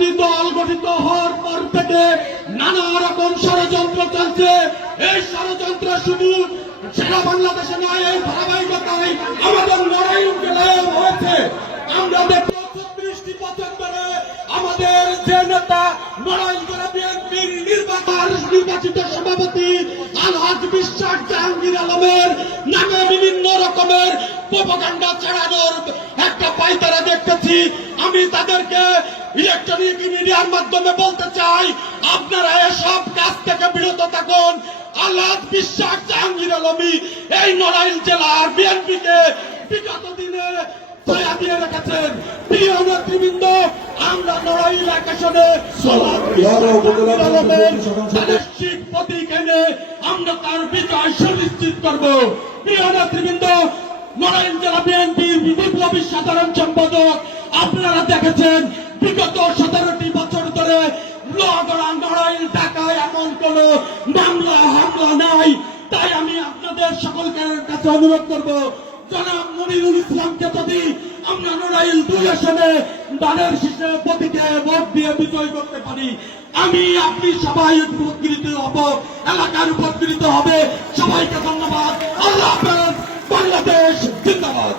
সন্ত্রাসবাদী দল গঠিত হওয়ার পর থেকে নানা রকম ষড়যন্ত্র চলছে। এই ষড়যন্ত্র শুধু সারা বাংলাদেশে নয়, এই ধারাবাহিকতায় আমাদের নড়াইল জেলায় হয়েছে। আমরা দেখব 36টি বছর ধরে আমাদের যে নেতা নড়াইল জেলা বিএনপির নির্বাচিত সভাপতি আলহাজ বিশ্বাস জাহাঙ্গীর আলমের নামে বিভিন্ন রকমের প্রোপাগান্ডা চালানোর একটা পায়তারা দেখতেছি। আমি তাদেরকে ইলেকট্রনিক মিডিয়ার মাধ্যমে বলতে চাই, আপনারা এসব কাজ থেকে বিরত থাকুন। আলহাজ বিশ্বাস জাহাঙ্গীর আলমী এই নড়াইল জেলার বিএনপিকে বিগত দিনে ছায়া দিয়ে রেখেছেন। প্রিয় নেতৃবৃন্দ, আমরা নড়াইল আসনে প্রতীক এনে আমরা তার বিজয় সুনিশ্চিত করব। প্রিয় নেতৃবৃন্দ, নড়াইল জেলা বিএনপির বিপ্লবী সাধারণ সম্পাদক আপনারা দেখেছেন বিগত 17টি বছর ধরে লোহাগড়া, নড়াইল, ঢাকায় এমন কোন মামলা হামলা নাই। তাই আমি আপনাদের সকলকে কাছে অনুরোধ করব, জনাব মনিরুল ইসলামকে যদি আমরা নড়াইল 2 আসনে দানের শীর্ষে প্রতীকে ভোট দিয়ে বিজয় করতে পারি, আমি আপনি সবাই উপকৃত হব, এলাকার উপকৃত হবে। সবাইকে ধন্যবাদ। আল্লাহ হাফেজ। বাংলাদেশ জিন্দাবাদ।